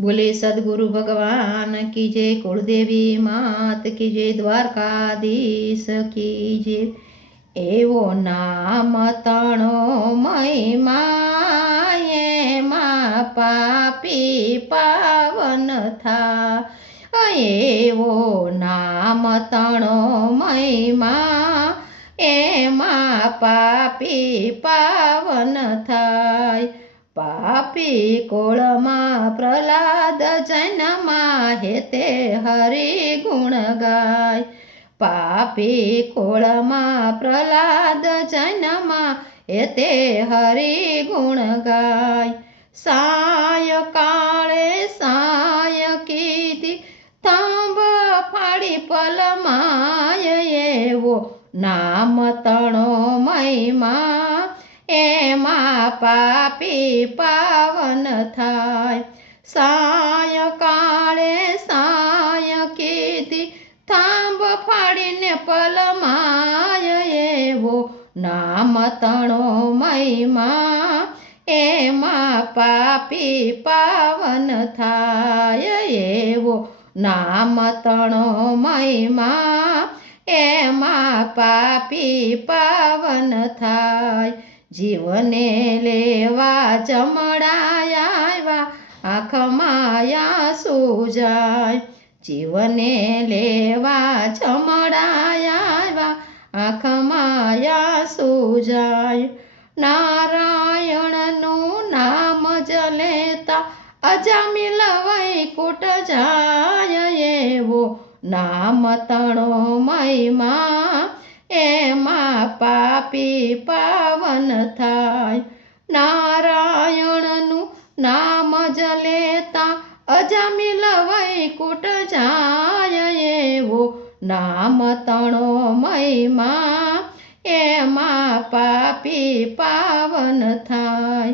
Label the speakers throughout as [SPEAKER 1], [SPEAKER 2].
[SPEAKER 1] બોલે, સદગુરુ ભગવાન કી જય, કુળદેવી માત કી જય, દ્વારકાધીશ કી જય. એવો નામ તણો મહિમા મા પાપી પાવન થા. એવો નામ તણો મહિમા એમાં પાપી પાવન થાય. પાપી કોળમાં પ્રહલાદ જન્મા હેતે હરી ગુણ ગાય પાપી કોળમાં પ્રહલાદ જન્મા હેતે હરિ ગુણ ગાય સાય કાળે સાય કીધી તાંબ ફાડી પલમાય એવો નામ તણો મહિમા એમાં પાપી પાવન થાય સાય કાળે સાય કીધી થાંભ ફાડીને પલમાય એવો નામ તણો મહિમા. એમાં પાપી પાવન થાય એવો નામ તણો મહિમા. એમાં પાપી પાવન થાય જીવને લેવા ચમડાયા આંખમાં સુજાય. જીવને લેવા ચમડાયા માયા સુજાય. નારાયણનું નામ જ લેતા અજામિલ વૈકુટ જાય એવો. નામ તણો મહિમા, એમાં પાપી પાવન થાય. નારાયણનું નામ જ લેતા અજામિલ વૈકુટ જાય એવો નામ તણો મહિમા, એમાં પાપી પાવન થાય.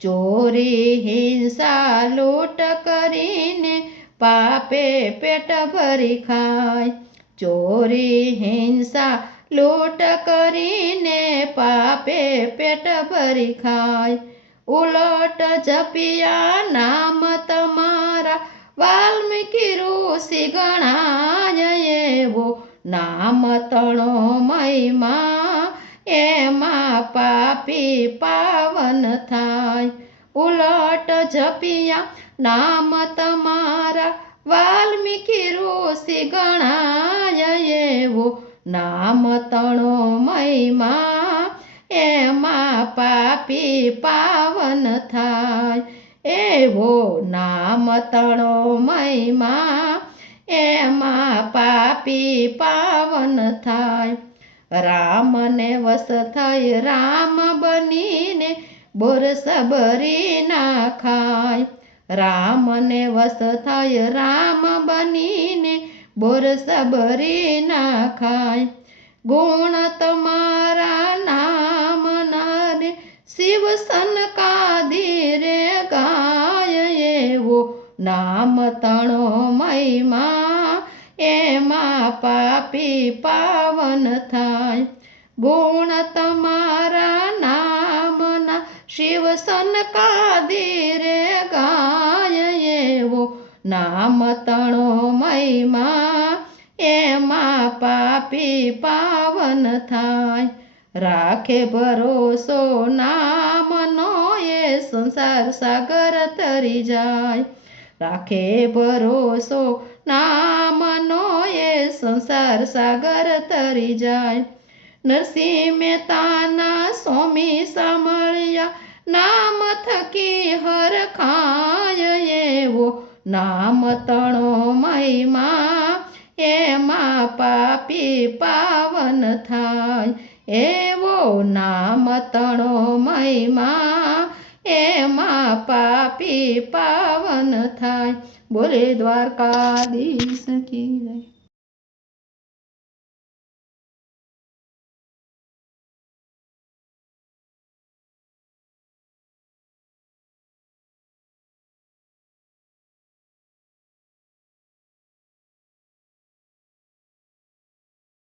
[SPEAKER 1] ચોરી, હિંસા, લૂંટ કરીને પાપે પેટ ભરી ખાય. ચોરી, હિંસા, લૂંટ કરીને પાપે પેટ ભરી ખાય. ઉલટ જપિયા નામ તમારા વાલ્મીકી ઋષિ ગણાય એવો નામ તણો મહિમા, એમાં પાપી પાવન થાય. ઉલટ જપિયા નામ તમારા વાલ્મીકી ઋષિ ગણાય એવો નામ તણો મહિમા, એમાં પાપી પાવન થાય. એવો નામ તણો મહિમા, એમાં પાપી પાવન થાય. રામને વસ થઈ રામ બનીને બોર સબરી ના ખાય. રામને વસ થઈ રામ બનીને બોર સબરી ના ખાય. ગુણ તમારા રે ગાય એવો નામ તણો મહિમા, એમાં પાપી પાવન થાય. ગુણ તમારા નામના શિવ સનકાદી રે ગાય એવો નામ તણો મહિમા, એમાં પાપી પાવન થાય. રાખે ભરોસો એ સંસાર સાગર તરી જાય. રાખે ભરોસો નામનો એ સંસાર સાગર તરી જાય. નરસિંહ મહેતાના સ્વામી સાંભળ્યા, નામ થકી હર ખાય એવો, નામ તણો મહિમા, એમાં પાપી પાવન થાય. એવો નામ તણો મહિમા એમાં પાપી પાવન થાય. બોલે દ્વારકાધીશ કી.